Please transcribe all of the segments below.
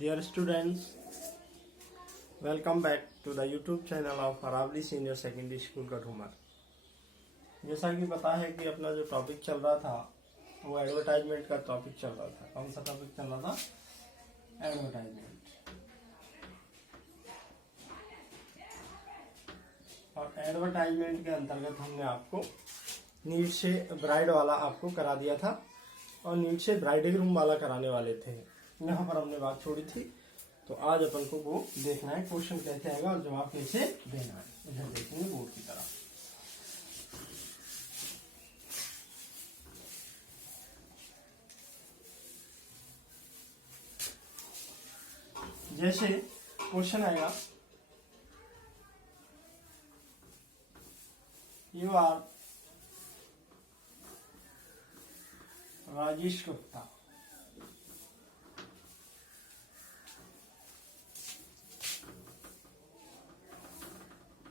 Dear students, welcome back to the YouTube channel of Aravali Senior Secondary School Kathumar. जैसा कि पता है कि अपना जो टॉपिक चल रहा था वो एडवर्टाइजमेंट का टॉपिक चल रहा था। कौन सा टॉपिक चल रहा था? एडवर्टाइजमेंट। और एडवर्टाइजमेंट के अंतर्गत हमने आपको नीड से ब्राइड वाला आपको करा दिया था और नीड से ब्राइडग्रूम वाला कराने वाले थे। यहाँ पर हमने बात छोड़ी थी। तो आज अपन को वो देखना है क्वेश्चन कैसे आएगा और जवाब कैसे देना है। इधर देखेंगे बोर्ड की तरफ। जैसे क्वेश्चन आएगा, you are Rajesh Gupta,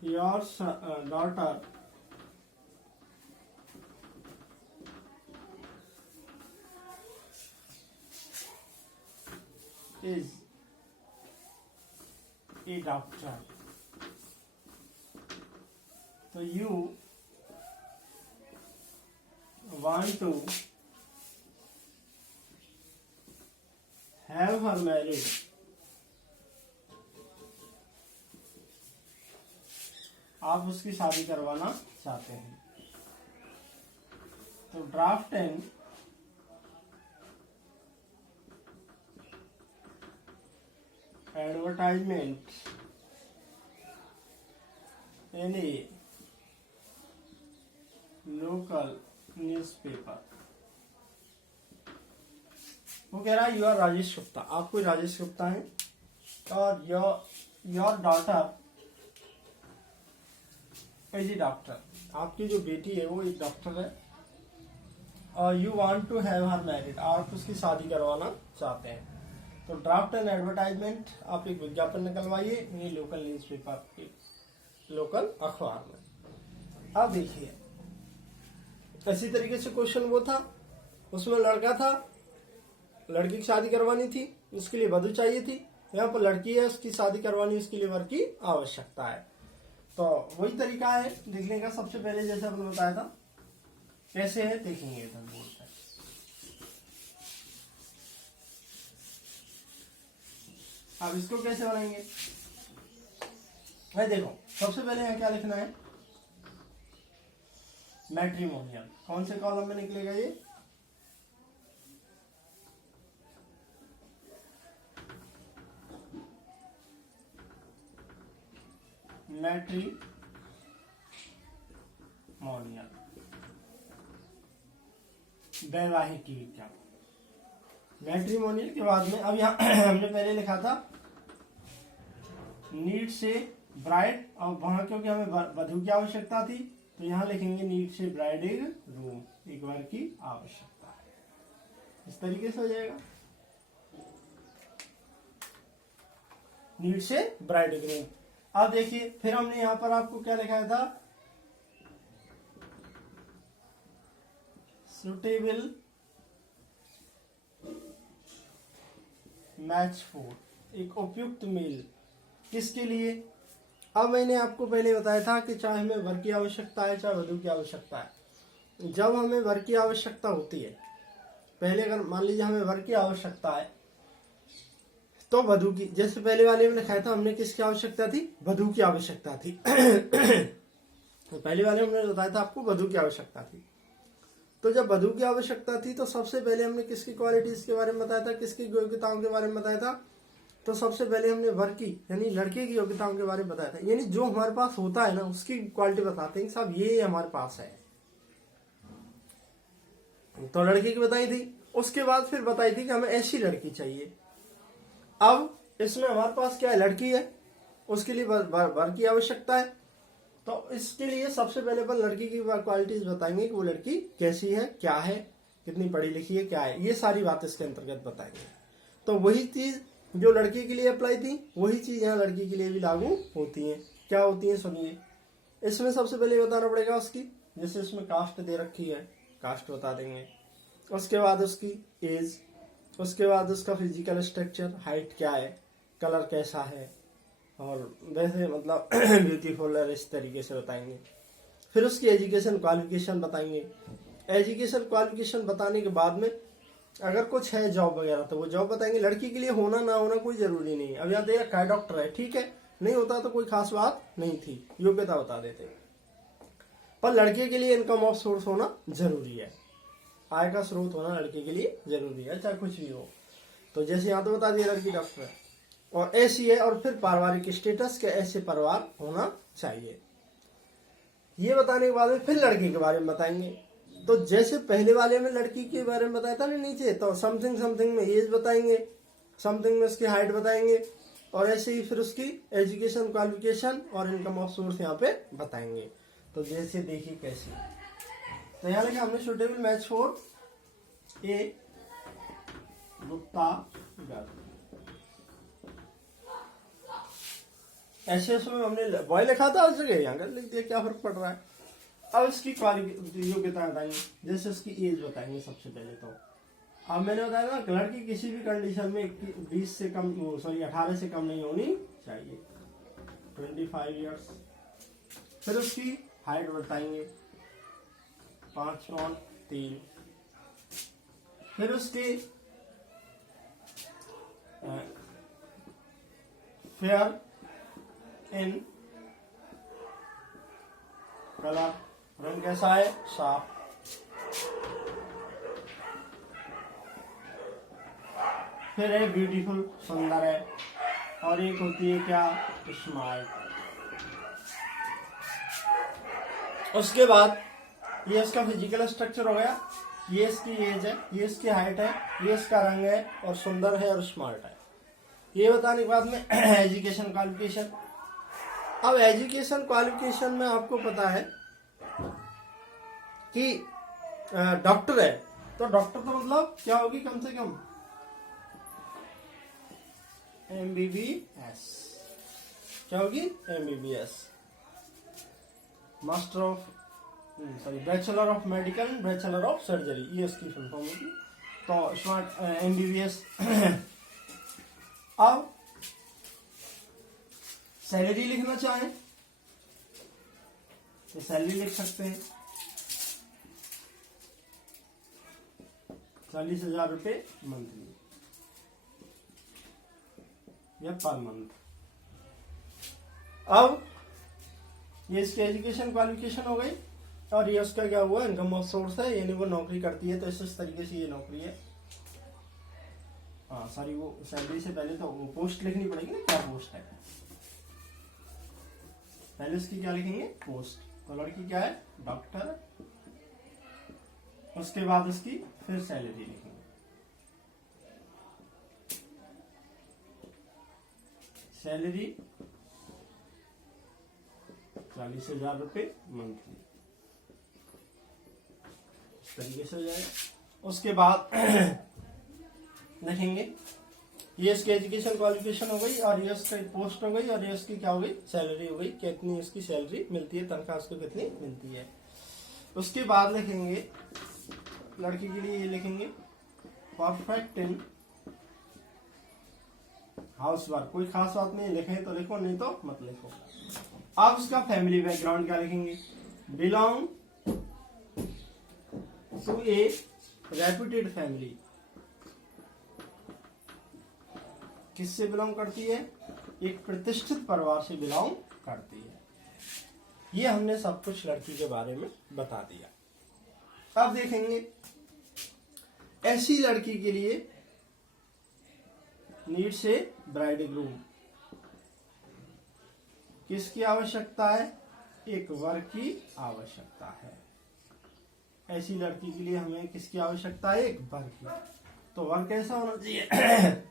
your daughter is a doctor. So you want to have her married. आप उसकी शादी करवाना चाहते हैं। तो draft an advertisement in A local newspaper. वो कह रहा है यू आर राजेश गुप्ता, आप कोई राजेश गुप्ता हैं और योर डॉटर डॉक्टर, आपकी जो बेटी है वो एक डॉक्टर है और you want to have her married, आप उसकी शादी करवाना चाहते हैं। तो ड्राफ्ट एंड एडवर्टाइजमेंट, आप एक विज्ञापन निकलवाइए ये लोकल न्यूज़पेपर, लोकल अखबार में। अब देखिए इसी तरीके से क्वेश्चन वो था, उसमें लड़का था, लड़की की शादी करवानी थी, उसके लिए वधू चाहिए थी। यहाँ पर लड़की है, उसकी शादी करवानी, उसके लिए वर की आवश्यकता है। तो वही तरीका है देखने का। सबसे पहले जैसे आपने बताया था कैसे है देखेंगे इधर बोर्ड पर। अब इसको कैसे बनाएंगे भाई? देखो सबसे पहले यहाँ क्या लिखना है? मैट्रिमोनियल। कौन से कॉलम में निकलेगा ये? मैट्रिमोनियल। वैवाहिक विज्ञापन। मैट्रिमोनियल के बाद में अब यहाँ हमने पहले लिखा था नीड से ब्राइड, और वहां क्योंकि हमें वधू की आवश्यकता थी तो यहाँ लिखेंगे नीड से ब्राइडग्रूम, एक वर की आवश्यकता है। इस तरीके से हो जाएगा नीड से ब्राइडग्रूम। अब देखिए फिर हमने यहां पर आपको क्या लिखाया था? सुटेबल मैच फॉर, एक उपयुक्त मेल। किसके लिए? अब मैंने आपको पहले बताया था कि चाहे हमें वर की आवश्यकता है चाहे वधू की आवश्यकता है। जब हमें वर की आवश्यकता होती है, पहले अगर मान लीजिए हमें वर की आवश्यकता है तो वधू की, जैसे पहले वाले में लिखाया था हमने किसकी आवश्यकता थी? वधू की आवश्यकता थी। तो पहले वाले में हमने बताया था आपको वधू की आवश्यकता थी। तो जब वधू की आवश्यकता थी तो सबसे पहले हमने किसकी क्वालिटीज के बारे में बताया था, किसकी योग्यताओं के बारे में बताया था? तो सबसे पहले हमने वर की यानी लड़के की योग्यताओं के बारे में बताया था। यानी जो हमारे पास होता है ना उसकी क्वालिटी बताते हैं साहब ये हमारे पास है। तो लड़के की बताई थी, उसके बाद फिर बताई थी कि हमें ऐसी लड़की चाहिए। अब इसमें हमारे पास क्या है? लड़की है, उसके लिए वर की आवश्यकता है। तो इसके लिए सबसे पहले अपन लड़की की क्वालिटीज बताएंगे कि वो लड़की कैसी है, क्या है, कितनी पढ़ी लिखी है, क्या है, ये सारी बात इसके अंतर्गत बताएंगे। तो वही चीज जो लड़की के लिए अप्लाई थी वही चीज यहाँ लड़की के लिए भी लागू होती है। क्या होती है सुनिए। इसमें सबसे पहले बताना पड़ेगा उसकी, जैसे इसमें कास्ट दे रखी है, कास्ट बता देंगे। उसके बाद उसकी एज, उसके बाद उसका फिजिकल स्ट्रक्चर, हाइट क्या है, कलर कैसा है, और वैसे मतलब ब्यूटीफुल है, इस तरीके से बताएंगे। फिर उसकी एजुकेशन क्वालिफिकेशन बताएंगे। एजुकेशन क्वालिफिकेशन बताने के बाद में अगर कुछ है जॉब वगैरह तो वो जॉब बताएंगे। लड़की के लिए होना ना होना कोई जरूरी नहीं है। अब यहाँ देखा डॉक्टर है, ठीक है, नहीं होता तो कोई खास बात नहीं थी, योग्यता बता देते, पर लड़के के लिए इनकम ऑफ सोर्स होना जरूरी है, आय का स्रोत होना लड़के के लिए जरूरी है, चाहे कुछ भी हो। तो जैसे यहाँ तो बता दिया लड़की डॉक्टर है और ऐसी है, और फिर पारिवारिक स्टेटस के ऐसे परिवार होना चाहिए। ये बताने के बाद में फिर लड़की के बारे में बताएंगे। तो जैसे पहले वाले में लड़की के बारे में बताया था ना नीचे, तो समथिंग समथिंग में एज बताएंगे, समथिंग में उसकी हाइट बताएंगे, और ऐसे ही फिर उसकी एजुकेशन क्वालिफिकेशन और इनकम ऑफ सोर्स यहाँ पे बताएंगे। तो जैसे देखिए कैसे, तो यहाँ लिखा हमने suitable match for a Gupta girl. ऐसे उसमें हमने बॉय लिखा था उस जगह यहाँ लिख दिया, क्या फर्क पड़ रहा है। अब इसकी योग्यता बताएंगे, जैसे उसकी एज बताएंगे सबसे पहले। तो अब मैंने बताया ना, लड़की किसी भी कंडीशन में 20 से कम, सॉरी 18 से कम नहीं होनी चाहिए, 25 इयर्स। फिर उसकी हाइट बताएंगे 5'3". फिर उसकी फेयर इन कलर, रंग कैसा है, साफ। फिर है ब्यूटीफुल, सुंदर है, और एक होती है क्या, स्मार्ट। उसके बाद ये इसका फिजिकल स्ट्रक्चर हो गया, ये इसकी एज है, ये इसकी हाइट है, ये इसका रंग है, और सुंदर है और स्मार्ट है। ये बताने के बाद में एजुकेशन क्वालिफिकेशन। अब एजुकेशन क्वालिफिकेशन में आपको पता है कि डॉक्टर है, तो डॉक्टर तो मतलब क्या होगी, कम से कम MBBS। क्या होगी, MBBS, master of sorry bachelor of medical, bachelor of surgery, ये उसकी फुल फॉर्म होगी। तो स्मार्ट MBBS। अब सैलरी लिखना चाहें तो सैलरी लिख सकते हैं, 40,000 रुपये मंथली या पर मंथ। अब ये इसकी एजुकेशन क्वालिफिकेशन हो गई, और ये उसका क्या हुआ, इनकम ऑफ सोर्स है, यानी वो नौकरी करती है, तो इस तरीके से ये नौकरी है। हाँ सॉरी, वो सैलरी से पहले तो वो पोस्ट लिखनी पड़ेगी ना, क्या पोस्ट है, पहले उसकी क्या लिखेंगे, पोस्ट। तो लड़की क्या है, डॉक्टर। उसके बाद उसकी फिर सैलरी लिखेंगे, सैलरी 40,000 रुपये मंथली, इस तरीके से हो जाएगा। उसके बाद लिखेंगे ये इसकी एजुकेशन क्वालिफिकेशन हो गई, और ये उसकी पोस्ट हो गई, और ये उसकी क्या हो गई, सैलरी हो गई, कितनी उसकी सैलरी मिलती है, तनख्वाह उसको कितनी मिलती है। उसके बाद लिखेंगे लड़की के लिए, ये लिखेंगे परफेक्ट इन हाउस वर्क। कोई खास बात नहीं, लिखें तो लिखो, नहीं तो मत लिखो। अब उसका फैमिली बैकग्राउंड क्या लिखेंगे, belong to a reputed family. किससे बिलोंग करती है, एक प्रतिष्ठित परिवार से बिलोंग करती है। ये हमने सब कुछ लड़की के बारे में बता दिया। अब देखेंगे ऐसी लड़की के लिए नीड्स ए ब्राइड ग्रूम। किसकी आवश्यकता है, एक वर की आवश्यकता है। ऐसी लड़की के लिए हमें किसकी आवश्यकता है, एक वर की। तो वर कैसा होना चाहिए।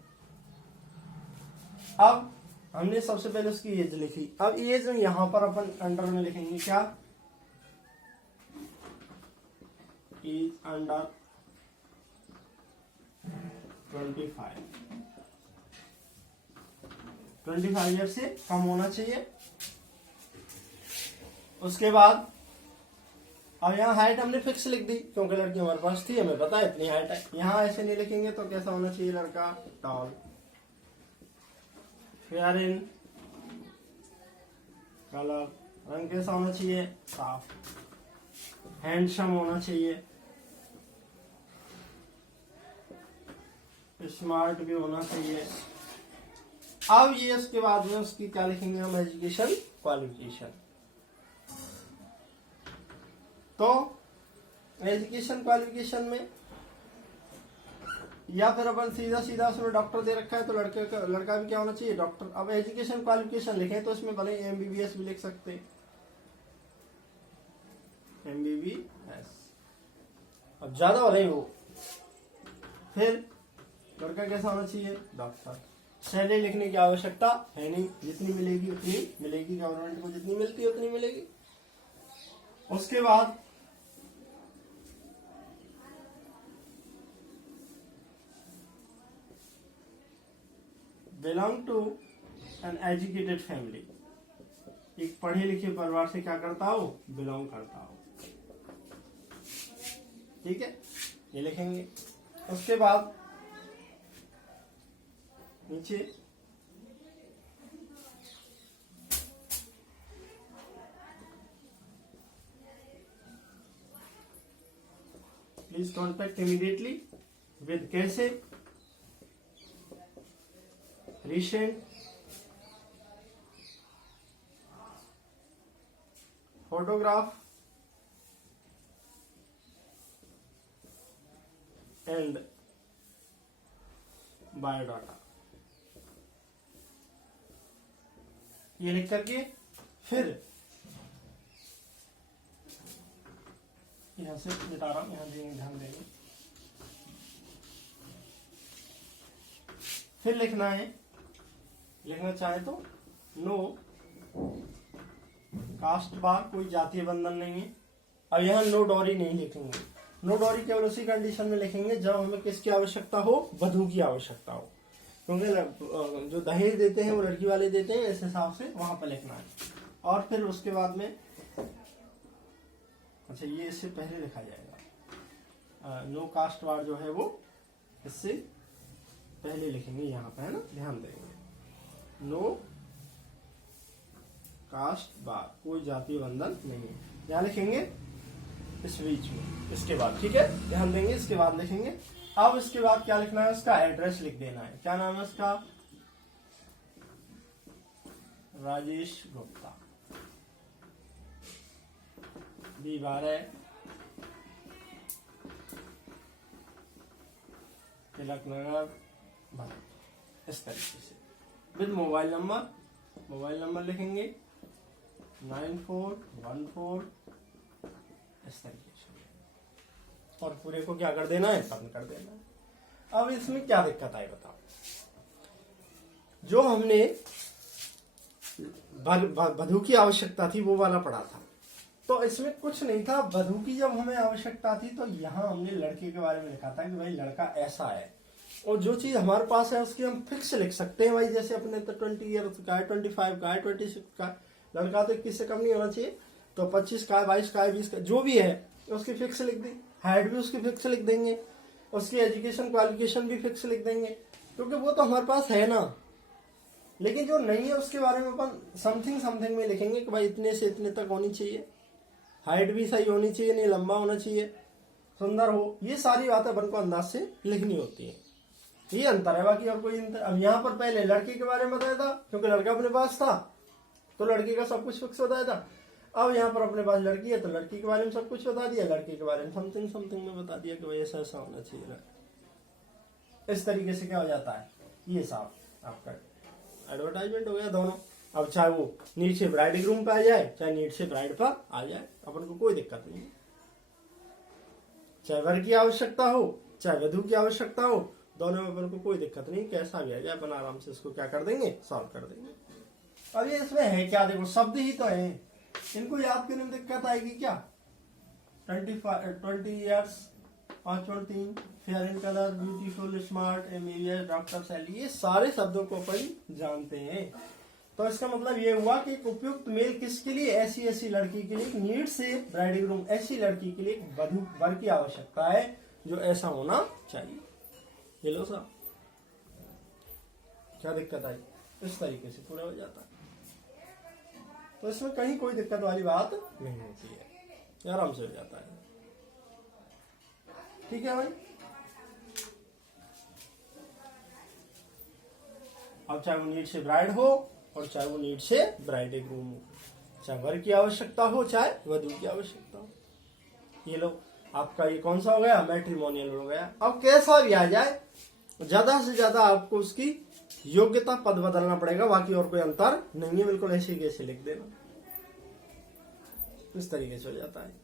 अब हमने सबसे पहले उसकी एज लिखी। अब एज यहां पर अपन अंडर में लिखेंगे क्या, एज अंडर 25 ईयर से कम होना चाहिए। उसके बाद अब यहाँ हाइट हमने फिक्स लिख दी क्योंकि लड़की हमारे पास थी, हमें पता है इतनी हाइट है। यहाँ ऐसे नहीं लिखेंगे तो कैसा होना चाहिए लड़का? टॉल, फेयर इन कलर, रंग कैसा होना चाहिए? साफ, हैंडसम होना चाहिए, स्मार्ट भी होना चाहिए। अब ये इसके बाद में उसकी क्या लिखेंगे हम? Education qualification. तो एजुकेशन क्वालिफिकेशन में या फिर अपन सीधा सीधा उसमें डॉक्टर दे रखा है तो लड़का भी क्या होना चाहिए? डॉक्टर। अब एजुकेशन क्वालिफिकेशन लिखें तो इसमें भले एमबीबीएस भी लिख सकते हैं, एमबीबीएस, अब ज्यादा भले ही हो। फिर लड़का कैसा होना चाहिए? डॉक्टर। सैलरी लिखने की आवश्यकता है नहीं, जितनी मिलेगी उतनी मिलेगी, गवर्नमेंट को जितनी मिलती है उतनी मिलेगी। उसके बाद belong to an educated family, एक पढ़े लिखे परिवार से क्या करता हो? बिलोंग करता हो। ठीक है, ये लिखेंगे। उसके बाद नीचे प्लीज कॉन्टेक्ट इमीडिएटली विद कैसे recent photograph and बायोडाटा, ये लिख करके फिर यहां से मिटा रहा हूं, यहां ध्यान देंगे। फिर लिखना है, लिखना चाहे तो नो कास्ट बार, कोई जातीय बंधन नहीं है। अब यहाँ नो डॉरी नहीं लिखेंगे, नो डॉरी केवल उसी कंडीशन में लिखेंगे जब हमें किसकी आवश्यकता हो? वधू की आवश्यकता हो, क्योंकि जो दहेज देते हैं वो लड़की वाले देते हैं, इस हिसाब से वहां पर लिखना है। और फिर उसके बाद में अच्छा ये इससे पहले लिखा जाएगा, नो कास्ट बार जो है वो इससे पहले लिखेंगे यहाँ पे, है ना, ध्यान देंगे। नो कास्ट बार, कोई जातीय बंधन नहीं है, यहाँ लिखेंगे इस बीच में, इसके बाद। ठीक है, ध्यान देंगे, इसके बाद लिखेंगे। अब इसके बाद क्या लिखना है? उसका एड्रेस लिख देना है। क्या नाम है उसका? राजेश गुप्ता, B12 तिलक नगर, इस तरीके से विद मोबाइल नंबर लिखेंगे 9414, इस तरीके से। और पूरे को क्या कर देना है? बंद कर देना है। अब इसमें क्या दिक्कत आई बताओ? जो हमने वधू की आवश्यकता थी वो वाला पढ़ा था, तो इसमें कुछ नहीं था। वधू की जब हमें आवश्यकता थी तो यहाँ हमने लड़के के बारे में लिखा था कि भाई लड़का ऐसा है, और जो चीज हमारे पास है उसकी हम फिक्स लिख सकते हैं। भाई जैसे अपने तो 20 ईयर्स का है, 25 का है, 26 का, लड़का तो 21 से कम नहीं होना चाहिए, तो 25 का है, 22 का है, 20 का, जो भी है उसकी फिक्स लिख दी। हाइट भी उसकी फिक्स लिख देंगे, उसकी एजुकेशन क्वालिफिकेशन भी फिक्स लिख देंगे, क्योंकि वो तो हमारे पास है ना। लेकिन जो नहीं है उसके बारे में अपन समथिंग में लिखेंगे कि भाई इतने से इतने तक होनी चाहिए, हाइट भी सही होनी चाहिए, नहीं लंबा होना चाहिए, सुंदर हो, ये सारी बातें अपन को अंदाज से लिखनी होती है। ये अंतर है, बाकी और कोई अंतर। अब यहाँ पर पहले लड़की के बारे में बताया था क्योंकि लड़का अपने पास था तो लड़की का सब कुछ फिक्स बताया था। अब यहाँ पर अपने पास लड़की है तो लड़की के बारे में सब कुछ बता दिया, लड़के के बारे में समथिंग में बता दिया कि भाई ऐसा ऐसा होना चाहिए ना। इस तरीके से क्या हो जाता है? ये साफ आपका एडवर्टाइजमेंट हो गया दोनों। अब चाहे वो नीड से ब्राइड ग्रूम पे आ जाए, चाहे नीड से ब्राइड पर आ जाए, अपन को कोई दिक्कत नहीं है। चाहे वर की आवश्यकता हो चाहे वधू की आवश्यकता हो, दोनों में अपन को कोई दिक्कत नहीं, कैसा भी आ जाए अपन आराम से इसको क्या कर देंगे? सॉल्व कर देंगे। अब ये इसमें है क्या? देखो शब्द ही तो है, इनको याद करने में दिक्कत आएगी क्या? 20 years, 5 fair in colour, beautiful, smart, MBBS, doctor, सैली, ये सारे शब्दों को अपन जानते हैं। तो इसका मतलब ये हुआ कि एक उपयुक्त मेल किसके लिए, ऐसी लड़की के लिए, नीड से ब्राइडग्रूम, ऐसी लड़की के लिए वधू वर की आवश्यकता है जो ऐसा होना चाहिए। ये लो साहब, क्या दिक्कत आई, इस तरीके से पूरा हो जाता है। तो इसमें कहीं कोई दिक्कत वाली बात नहीं होती है, आराम से हो जाता है। ठीक है भाई। अब चाहे वो नीड से ब्राइड हो और चाहे वो नीड से ब्राइडग्रूम हो, चाहे वर की आवश्यकता हो चाहे वधू की आवश्यकता हो। ये लो आपका ये कौन सा हो गया, मैट्रिमोनियल हो गया। अब कैसा भी आ जाए, ज्यादा से ज्यादा आपको उसकी योग्यता पद बदलना पड़ेगा, बाकी और कोई अंतर नहीं है। बिल्कुल ऐसे कैसे लिख देना, इस तरीके से हो जाता है।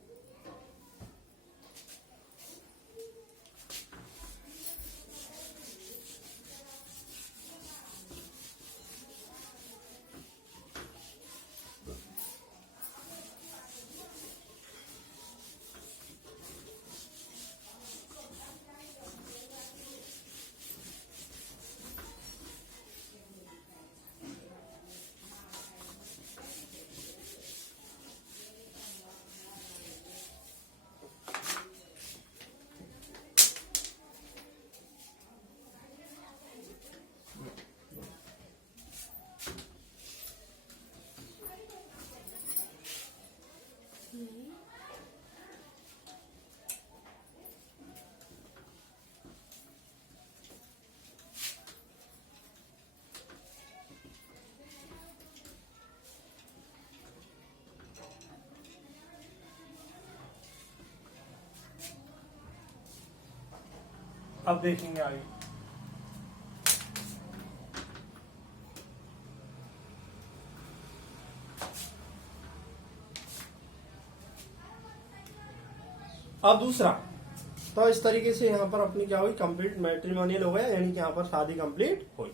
अब देखेंगे आगे। अब दूसरा, तो इस तरीके से यहाँ पर अपनी क्या हुई, कंप्लीट मैट्रिमोनियल हो गया, यानी कि यहाँ पर शादी कंप्लीट हुई।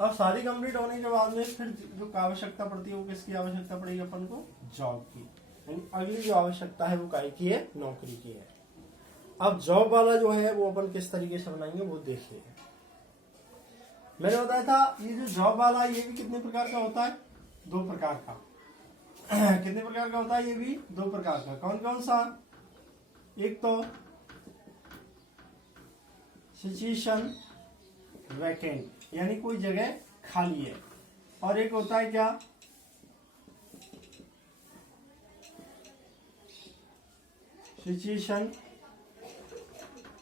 अब शादी कंप्लीट होने के बाद में फिर जो आवश्यकता पड़ती है वो किसकी आवश्यकता पड़ेगी अपन को, जॉब की। यानी अगली जो आवश्यकता है वो काय की है, नौकरी की है। अब जॉब वाला जो है वो अपन किस तरीके से बनाएंगे वो देखिए। मैंने बताया था ये जो जॉब वाला ये भी कितने प्रकार का होता है, 2 प्रकार का। कितने प्रकार का होता है, ये भी 2 प्रकार का। कौन कौन सा, एक तो सिचुएशन वैकेंट, यानी कोई जगह खाली है, और एक होता है क्या, सिचुएशन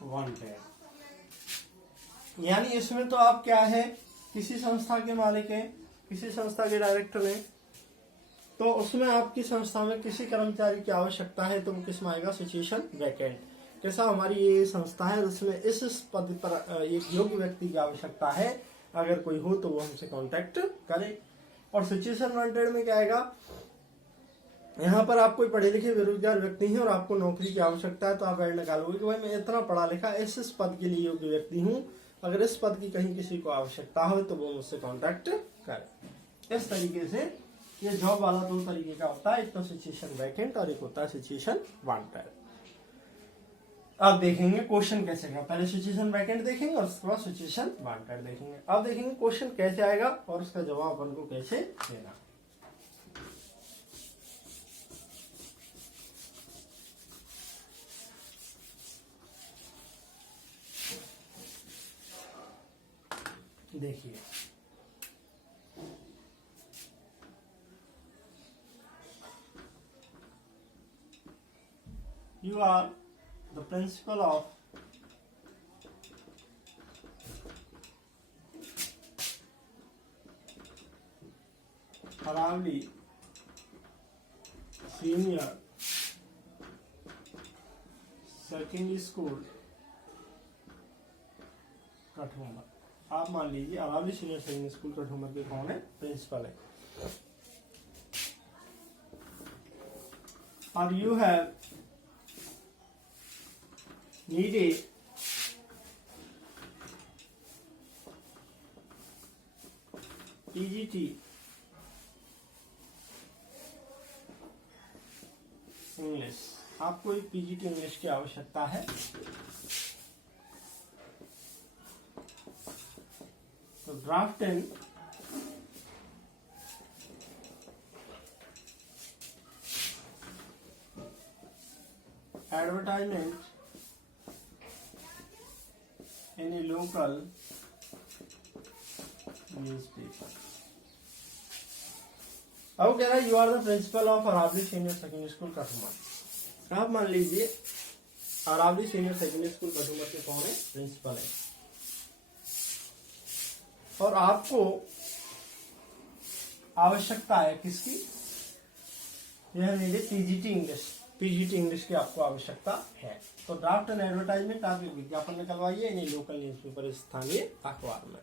वांटेड। यानी इसमें तो आप क्या है, किसी संस्था के मालिक हैं, किसी संस्था के डायरेक्टर हैं, तो उसमें आपकी संस्था में किसी कर्मचारी की आवश्यकता है, तो वो किसमें आएगा, सिचुएशन वैकेंट। कैसा, हमारी ये संस्था है, उसमें इस पद पर एक योग्य व्यक्ति की आवश्यकता है, अगर कोई हो तो वो हमसे कांटेक्ट करे। और सिचुएशन वांटेड में क्या आएगा, यहाँ पर आप कोई पढ़े लिखे बेरोजगार व्यक्ति हैं और आपको नौकरी की आवश्यकता है, तो आप ऐड निकालोगे कि भाई मैं इतना पढ़ा लिखा इस पद के लिए योग्य व्यक्ति हूँ, अगर इस पद की कहीं किसी को आवश्यकता हो तो वो मुझसे कांटेक्ट करे। इस तरीके से ये जॉब वाला 2 तरीके का होता है, एक तो सिचुएशन वैकेंट और एक होता है सिचुएशन वांटेड। अब देखेंगे क्वेश्चन कैसे आएगा, पहले सिचुएशन वैकेंट देखेंगे और उसके बाद सिचुएशन वांटेड देखेंगे। अब देखेंगे क्वेश्चन कैसे आएगा और उसका जवाब अपन को कैसे देना। देखिए, you are the principal of Aravali Senior Secondary School Kathumar. आप मान लीजिए Aravali senior secondary school Kathumar के कौन है, प्रिंसिपल है। और you have needed PGT English, आपको एक PGT इंग्लिश की आवश्यकता है। तो draft in advertisement in a local newspaper. अब कह रहा है you are the principal of Aravali senior secondary school Kathua. आप मान लीजिए Aravali senior secondary school Kathua के कौन है, प्रिंसिपल है, और आपको आवश्यकता है किसकी, यह मेरे पीजीटी इंग्लिश की आपको आवश्यकता है। तो ड्राफ्ट एंड एडवर्टाइजमेंट आप एक विज्ञापन निकलवाइए इन लोकल न्यूज़पेपर, स्थानीय अखबार में,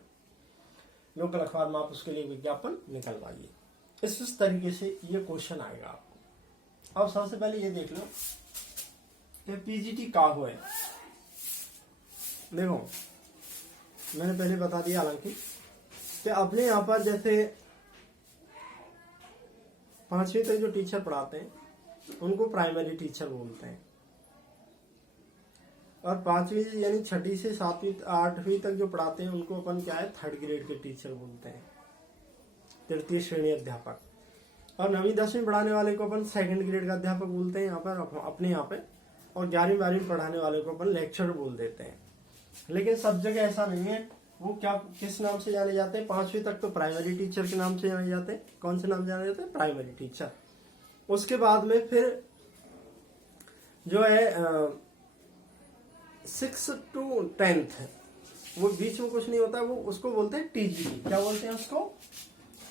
लोकल अखबार में आप उसके लिए विज्ञापन निकलवाइए। इस तरीके से ये क्वेश्चन आएगा आपको। अब सबसे पहले ये देख लो कि पीजीटी का हो है। देखो मैंने पहले बता दिया हालांकि कि अपने यहाँ पर जैसे 5वीं तक जो टीचर पढ़ाते हैं उनको प्राइमरी टीचर बोलते हैं, और 5वीं यानी 6ठी से 7वीं 8वीं तक जो पढ़ाते हैं उनको अपन क्या है, 3rd ग्रेड के टीचर बोलते हैं, 3य श्रेणी अध्यापक। और 9वीं 10वीं पढ़ाने वाले को अपन 2nd ग्रेड का अध्यापक बोलते हैं यहाँ पर अपने यहाँ पे, और 11वीं 12वीं पढ़ाने वाले को अपन लेक्चरर बोल देते हैं। लेकिन सब जगह ऐसा नहीं है, वो क्या किस नाम से जाने जाते हैं, 5वीं तक तो प्राइमरी टीचर के नाम से जाने जाते हैं। कौन से नाम से जाने जाते हैं, प्राइमरी टीचर। उसके बाद में फिर जो है 6 to 10th वो बीच में कुछ नहीं होता, वो उसको बोलते हैं टीजीटी। क्या बोलते हैं उसको,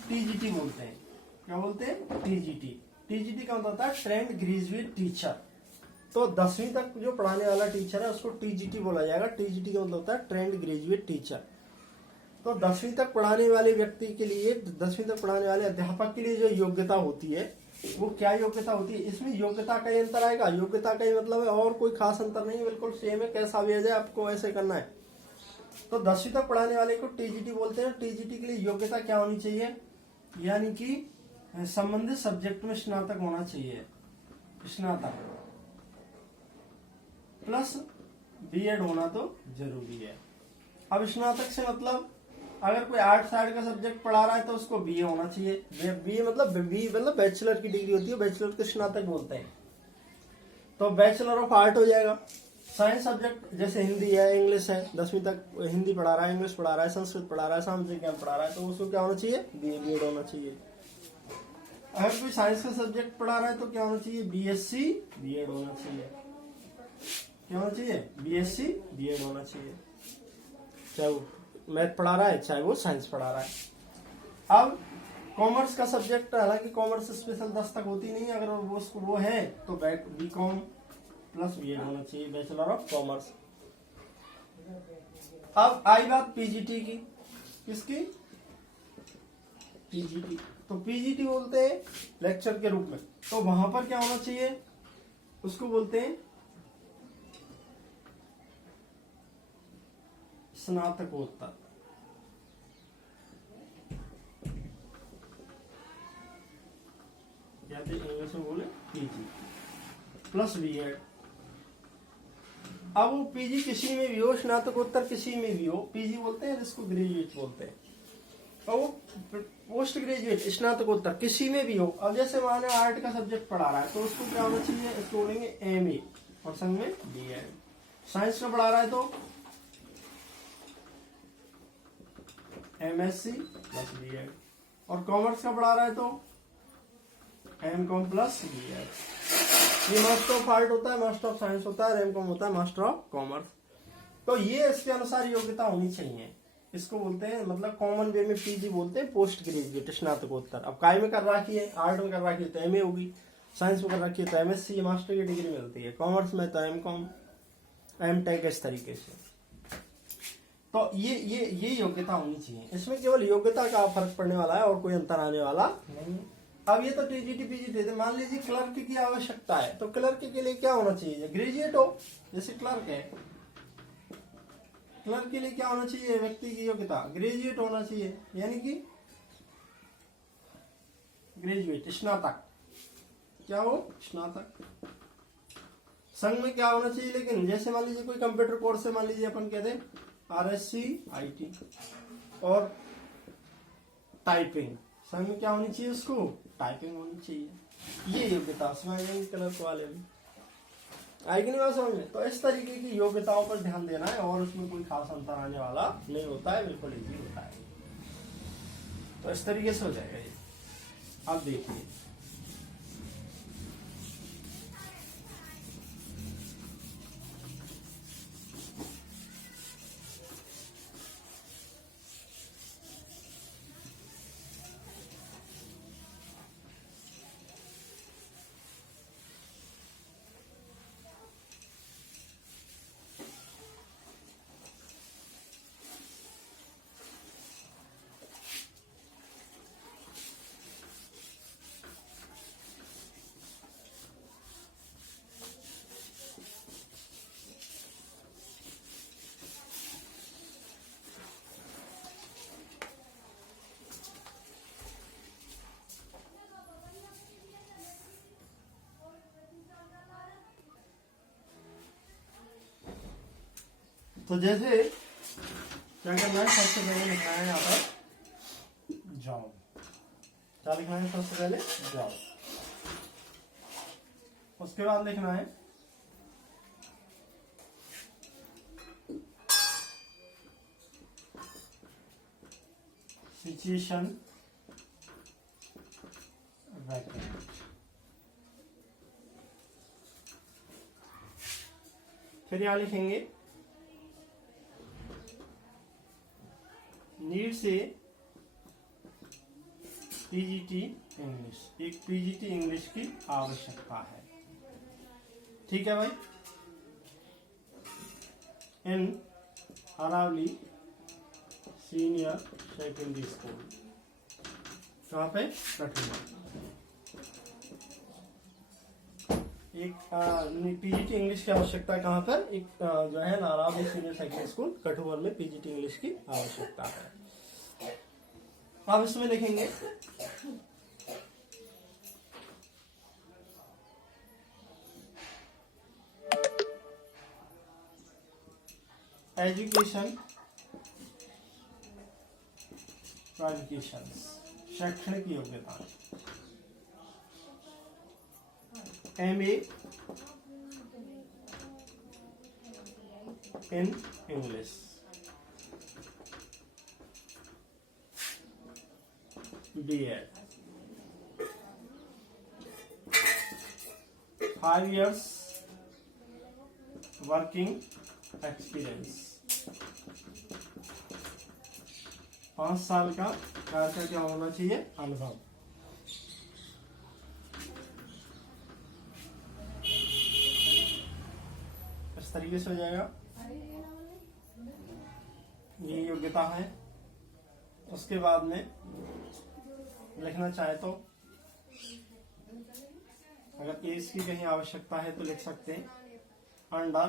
टीजीटी बोलते हैं। क्या बोलते हैं, टीजीटी। टीजीटी का मतलब होता है ट्रेंड ग्रेजुएट टीचर। तो 10वीं तक जो पढ़ाने वाला टीचर है उसको टीजीटी बोला जाएगा। टीजीटी का मतलब होता है ट्रेंड ग्रेजुएट टीचर। तो 10वीं तक पढ़ाने वाले व्यक्ति के लिए, 10वीं तक पढ़ाने वाले अध्यापक के लिए जो योग्यता होती है वो क्या योग्यता होती है, इसमें योग्यता का ही अंतर आएगा। योग्यता का ही मतलब है, और कोई खास अंतर नहीं, बिल्कुल सेम है, कैसा भी आ जाए आपको ऐसे करना है। तो 10वीं तक पढ़ाने वाले को टीजीटी बोलते हैं। टीजीटी के लिए योग्यता क्या होनी चाहिए, यानी कि संबंधित सब्जेक्ट में स्नातक होना चाहिए, स्नातक प्लस बीएड होना तो जरूरी है। अब स्नातक से मतलब अगर कोई आर्ट साइड का सब्जेक्ट पढ़ा रहा है तो उसको बीए होना चाहिए। बीए मतलब बैचलर की डिग्री होती है, बैचलर को स्नातक बोलते हैं। तो बैचलर ऑफ आर्ट हो जाएगा। साइंस सब्जेक्ट जैसे हिंदी है, इंग्लिश है, 10वीं तक हिंदी पढ़ा रहा है, इंग्लिश पढ़ा रहा है, संस्कृत पढ़ा रहा है, सामाजिक विज्ञान पढ़ा रहा है, तो उसको क्या होना चाहिए, बीएड होना चाहिए। अगर कोई साइंस का सब्जेक्ट पढ़ा रहा है तो क्या होना चाहिए, बीएससी बीएड होना चाहिए। क्या होना चाहिए, बीएससी बीएड होना चाहिए, चाहे वो मैथ पढ़ा रहा है चाहे वो साइंस पढ़ा रहा है। अब कॉमर्स का सब्जेक्ट, हालांकि कॉमर्स स्पेशल 10 तक होती नहीं है, अगर वो है तो बीकॉम प्लस बीएड होना चाहिए, बैचलर ऑफ कॉमर्स। अब आई बात पीजीटी की, किसकी, पीजीटी। तो पीजीटी बोलते हैं लेक्चर के रूप में, तो वहां पर क्या होना चाहिए, उसको बोलते हैं स्नातकोत्तर। या तो इंग्लिश में बोले पीजी प्लस बीएड। अब वो पीजी किसी में भी हो, स्नातकोत्तर किसी में भी हो, पीजी बोलते हैं, जिसको ग्रेजुएट बोलते हैं। और वो पोस्ट ग्रेजुएट स्नातकोत्तर किसी में भी हो। अब जैसे माने आर्ट का सब्जेक्ट पढ़ा रहा है तो उसको क्या होना चाहिए, इसको बोलेंगे एमए और संग में बीएड। साइंस का पढ़ा रहा है तो एमएससी प्लस बीएड, और कॉमर्स का पढ़ा रहा है तो एमकॉम प्लस बीएड। ये मास्टर ऑफ आर्ट होता है, मास्टर ऑफ साइंस होता है, एमकॉम होता है मास्टर ऑफ कॉमर्स। तो ये इसके अनुसार योग्यता होनी चाहिए। इसको बोलते हैं, मतलब कॉमन वे में पीजी बोलते हैं पोस्ट ग्रेजुएट स्नातकोत्तर। अब काय में कर रखी है, आर्ट में कर रखी है तो एमए होगी, साइंस में कर रखी है तो एमएससी मास्टर की डिग्री मिलती है, कॉमर्स में तो एमकॉम एमटेक, इस तरीके से। तो ये योग्यता होनी चाहिए। इसमें केवल योग्यता का फर्क पड़ने वाला है और कोई अंतर आने वाला नहीं। अब ये तो टीजीटी पीजीटी थे। मान लीजिए क्लर्क की आवश्यकता है, तो क्लर्क के लिए क्या होना चाहिए, ग्रेजुएट हो, जैसे क्लर्क है, क्लर्क के लिए क्या होना चाहिए, व्यक्ति की योग्यता ग्रेजुएट होना चाहिए, यानी कि ग्रेजुएट स्नातक, क्या हो, स्नातक। संघ में क्या होना चाहिए, लेकिन जैसे मान लीजिए कोई कंप्यूटर कोर्स है, मान लीजिए अपन कहते हैं आरएससी आईटी, और टाइपिंग, संघ में क्या होनी चाहिए, उसको टाइपिंग होनी चाहिए। ये योग्यता उसमें क्लर्क वाले में। आई कि नहीं बात समझ में? तो इस तरीके की योग्यताओं पर ध्यान देना है और उसमें कोई खास अंतर आने वाला नहीं होता है, बिल्कुल इजी होता है। तो इस तरीके से हो जाएगा ये। अब देखिए तो जैसे क्या करना है, सबसे पहले लिखना है यहाँ पर जाओ। क्या लिखना है सबसे पहले? जाओ। उसके बाद लिखना है सिचुएशन वैकेंट। फिर यहां लिखेंगे नीड से पीजीटी इंग्लिश, एक पीजीटी इंग्लिश की आवश्यकता है। ठीक है भाई। इन अरावली सीनियर सेकेंडरी स्कूल, कहाँ पे? कठुआ। एक पीजीटी इंग्लिश की आवश्यकता है कहाँ पर? एक जो है Aravali senior secondary school Kathua में पीजीटी इंग्लिश की आवश्यकता है। अब इसमें लिखेंगे एजुकेशन क्वालिफिकेशंस, शैक्षणिक योग्यता। MA in English, B.Ed, 5 years working experience, 5 साल का कार्य का क्या होना चाहिए? अनुभव। इस तरीके से हो जाएगा, ये योग्यता है। उसके बाद में लिखना चाहे तो अगर एज की कहीं आवश्यकता है तो लिख सकते हैं अंडर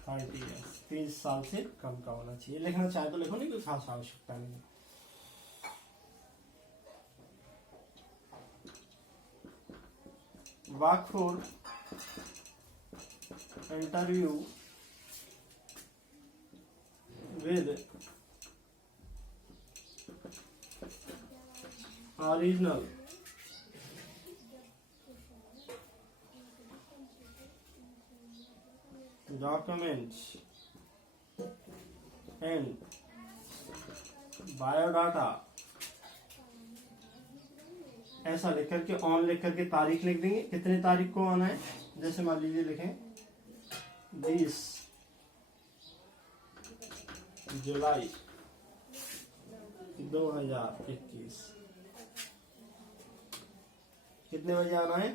30 ईयर्स, 30 साल से कम का होना चाहिए। लिखना चाहे तो लिखो, नहीं कोई खास आवश्यकता नहीं। Work for interview with original documents and biodata, ऐसा लिख करके ऑन लिख करके तारीख लिख देंगे, कितने तारीख को आना है। जैसे मान लीजिए लिखें 20 जुलाई 2021, कितने बजे आना है?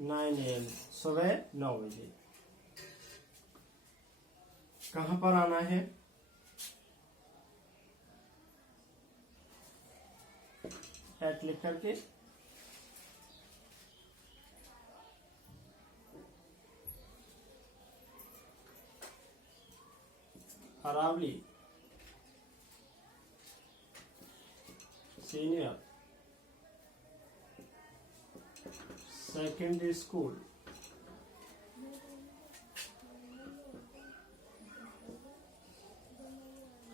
9 AM, सुबह 9 बजे। कहां पर आना है? एट लिख करके Aravali senior secondary school,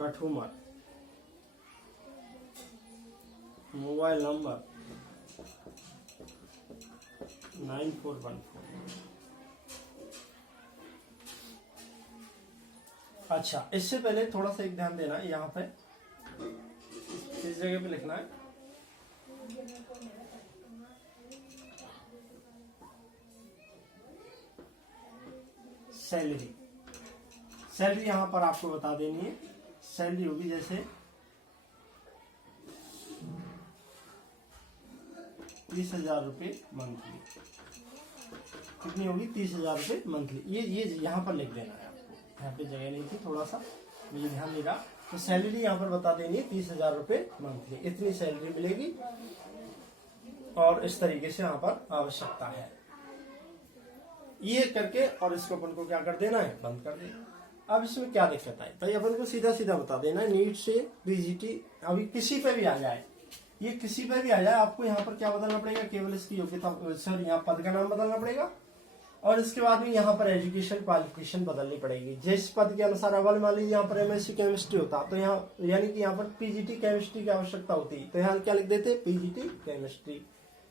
Kathumar. Mobile number 9414। अच्छा, इससे पहले थोड़ा सा एक ध्यान देना, यहाँ पे इस जगह पे लिखना है सैलरी। सैलरी यहाँ पर आपको बता देनी है। सैलरी होगी जैसे 30,000 रुपये मंथली। कितनी होगी? 30,000 रुपये मंथली। ये यहाँ पर लिख देना है आपको, यहाँ पे जगह नहीं थी, थोड़ा सा मुझे ध्यान नहीं रहा। तो सैलरी यहाँ पर बता देनी है 30,000 रुपये मंथली, इतनी सैलरी मिलेगी और इस तरीके से यहाँ पर आवश्यकता है। ये करके और इसको अपन को क्या कर देना है? बंद कर देना। अब इसमें क्या दिक्कत आई भाई? अपन को सीधा सीधा बता देना है, नीट से पीजीटी अभी किसी पे भी आ जाए, ये किसी पे भी आ जाए, आपको यहाँ पर क्या बदलना पड़ेगा? केवल इसकी योग्यता, सर यहाँ पद का नाम बदलना पड़ेगा और इसके बाद में यहाँ पर एजुकेशन क्वालिफिकेशन बदलनी पड़ेगी। जिस पद के अनुसार अव्वल मान लीजिए यहाँ पर एमएससी केमिस्ट्री होता, तो यहाँ यानी कि यहाँ पर पीजीटी केमिस्ट्री की आवश्यकता होती, तो यहाँ क्या लिख देते? PGT chemistry.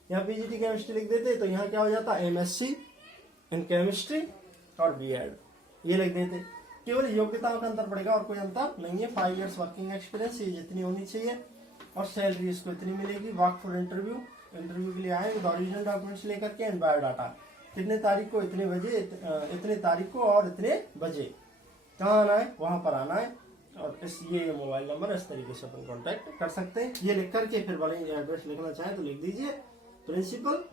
यहाँ पीजीटी केमिस्ट्री लिख देते, तो यहाँ क्या हो जाता? एमएससी इन केमिस्ट्री और बीएड, ये लिख देते। केवल योग्यताओं का अंतर पड़ेगा और कोई अंतर नहीं है। 5 इयर्स वर्किंग एक्सपीरियंस ये जितनी होनी चाहिए और सैलरी इसको इतनी मिलेगी। वर्क फॉर इंटरव्यू, इंटरव्यू के लिए आए विद ओरिजिनल डॉक्यूमेंट्स लेकर के एंड बायोडाटा। कितने तारीख को? इतने बजे, इतने तारीख को और इतने बजे। कहाँ आना है? वहां पर आना है। और इस ये मोबाइल नंबर इस तरीके से अपन कॉन्टेक्ट कर सकते हैं। ये लिख करके फिर वाले एड्रेस लिखना चाहें तो लिख दीजिए, प्रिंसिपल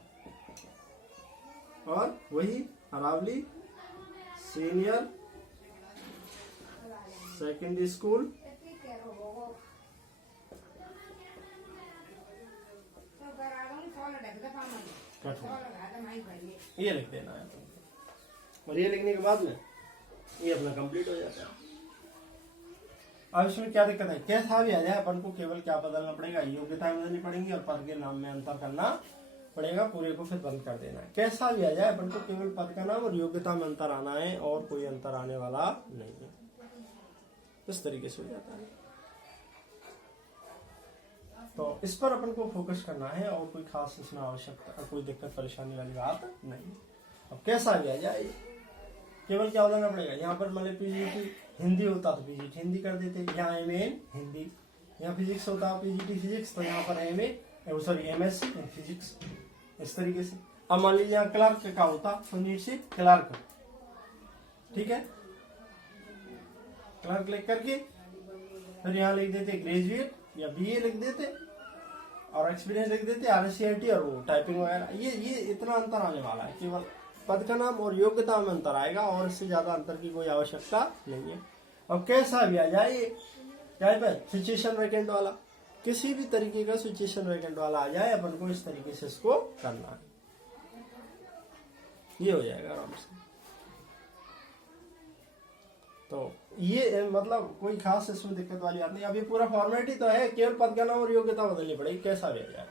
और वही अरावली सीनियर सेकेंडरी स्कूल ये लिख देना है। और ये लिखने के बाद में ये अपना कंप्लीट हो जाता है। अब इसमें क्या दिक्कत है? कैसा भी आ जाए अपन को केवल क्या बदलना पड़ेगा? योग्यताएं बदलनी पड़ेंगी और पद के नाम में अंतर करना पड़ेगा। पूरे को फिर बंद कर देना है। कैसा भी आ जाए अपन को केवल पद का नाम और योग्यता में अंतर आना है और कोई अंतर आने वाला नहीं है। इस तरीके से हो जाता है। तो इस पर अपन को फोकस करना है और कोई खास इसमें आवश्यकता, कोई दिक्कत परेशानी वाली बात नहीं। अब कैसा भी आ जाए केवल क्या बदलना पड़ेगा? यहाँ पर मान पीजीटी हिंदी होता तो पीजीटी हिंदी कर देते, यहाँ एमए हिंदी। यहाँ फिजिक्स होता पीजीटी फिजिक्स, तो यहाँ पर एमएससी फिजिक्स, इस तरीके से। अब मान लीजिए यहाँ क्लर्क का होता तो नीट से क्लर्क, ठीक है, क्लर्क लिख करके फिर यहाँ लिख देते ग्रेजुएट या बीए लिख देते और एक्सपीरियंस लिख देते, आरसीआईटी और वो टाइपिंग वगैरह। ये इतना अंतर आने वाला है, केवल पद का नाम और योग्यता में अंतर आएगा और इससे ज्यादा अंतर की कोई आवश्यकता नहीं है। और कैसा भी आ जाए, चाहे पर सिचुएशन वैकेंट वाला, किसी भी तरीके का सिचुएशन वैकेंट वाला आ जाए, अपन को इस तरीके से इसको करना है। ये हो जाएगा आराम से। तो ये मतलब कोई खास इसमें दिक्कत वाली बात नहीं। अभी पूरा फॉर्मेलिटी तो है, केवल पद का नाम और योग्यता बदलनी पड़ेगी, कैसा भी आ जाए।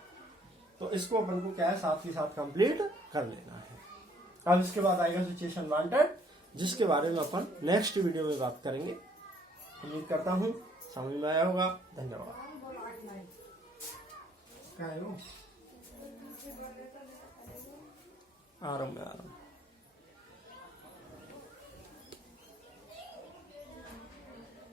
तो इसको अपन को क्या है, साथ ही साथ कंप्लीट कर लेना है। अब इसके बाद आएगा सिचुएशन वांटेड, जिसके बारे में अपन नेक्स्ट वीडियो में बात करेंगे। उम्मीद करता हूँ समझ में आया होगा। धन्यवाद। क्या है वो? आ रहा हूँ मैं, आ रहा हूँ।